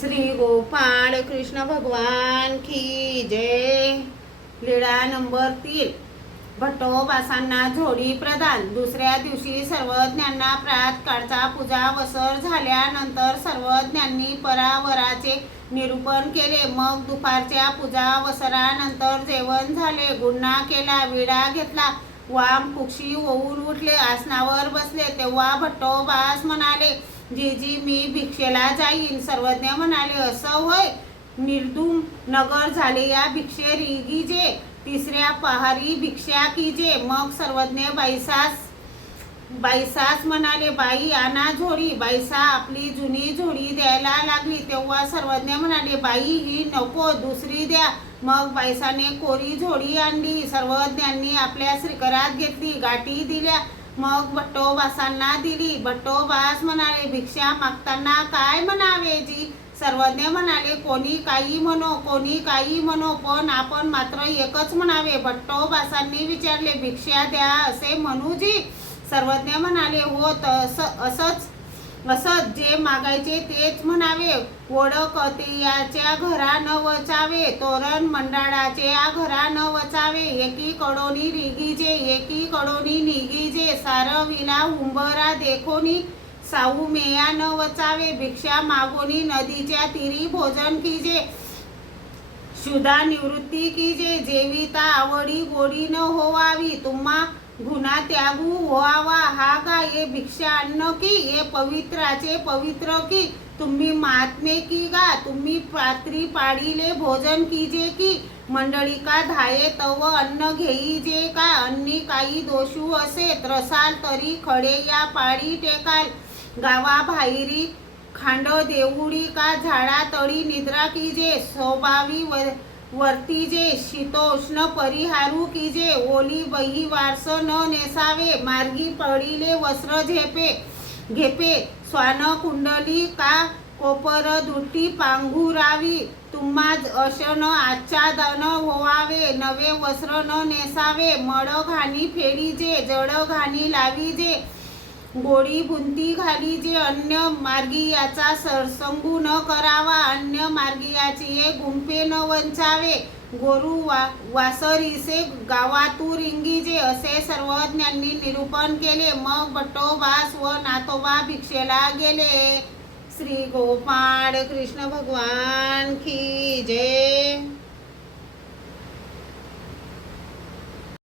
श्री गोपाळ कृष्ण भगवान की जय। लीळा नंबर 3। भट्टोबासांना झोडी प्रदान। दुसऱ्या दिवशी सर्वज्ञांना प्रातःकाळचा पूजा वसर झाल्यानंतर सर्वज्ञांनी परावराचे निरूपण केले। मग दुपारच्या पूजा वसरानंतर जेवण झाले। गुन्हा केला, विडा घेतला, वाम कुक्षी होऊन उठले, आसनावर बसले। तेव्हा भट्टोबास म्हणाले, जीजी मी भिक्षेला जाईन। सर्वज्ञ म्हणाले, असं होय, निर्धूम नगर झाले, या भिक्षे रिगीजे, तिसऱ्या पहारी भिक्षा कीजे। मग सर्वज्ञ बाईसास म्हणाले, बाई आणा झोडी। बाईसा आपली जुनी झोडी द्यायला लागली। तेव्हा सर्वज्ञ म्हणाले, बाई ही नको, दुसरी द्या। मग बाईसाने कोरी झोडी आणली। सर्वज्ञांनी आपल्या श्रीकरात घेतली, गाठी दिल्या, मग भट्टोबासांना दिली। भट्टोबास म्हणाले, भिक्षा मागताना काय म्हणावे जी? सर्वज्ञ म्हणाले, कोणी काही म्हणो, कोणी काही म्हणो, पण आपण मात्र एकच म्हणावे। भट्टोबासांनी विचारले, भिक्षा द्या असे म्हणू जी? सर्वज्ञ म्हणाले, हो असंच जे मागायचे तेच म्हणावे। ओढकतियाच्या घरा न वचावे, तोरण मंडळाच्या घरा न वचावे। एकीकडोनी रिगीजे, एकीकडोनी निगीजे, सारविला उंबरा देखोनी साऊ मेया न वचावे। भिक्षा मागोनी नदीच्या तीरी भोजन कीजे, क्षुधा निवृत्ती कीजे। जेविता आवडी गोडी न होवावी, तुम्हा गुन्हा त्यागू व्हावा। हा गा ये भिक्षा अन्न की, ये पवित्राचे पवित्र की, तुम्ही महात्मे की गा, तुम्ही पात्री पाडीले भोजन कीजे की। मंडळिका धाये तव अन्न घेईजे का, अन्नी काही दोषू असे त्रसाल तरी खडे या पाळी टेकाल। गावा बाहेरी खांड देऊळी का, झाडा तळी निद्रा कीजे। स्वभावी वर्तीजे, शीतोष्ण परिहारू कीजे। ओली बही वारस न नेसावे, मार्गी पडीले वस्त्र घेपे। स्वान कुंडली का, कोपर दुटी पांघुरावी। तुम्हा अशन आच्छादन होवावे, नवे वस्त्र न नेसावे। मळ घाणी फेडीजे, जड घाणी लावीजे, गोडी बुंती घालीजे। अन्य मार्गीयाचा सरसंगू न करावा, अन्य मार्गीयाचे गुंफे न वंचावे। गोरू वासरीसे गावातू रिंगीजे, असे सर्वज्ञांनी निरूपण केले। मग भट्टोबास व नाथोबा भिक्षेला गेले। श्री गोपाळ कृष्ण भगवान की जय।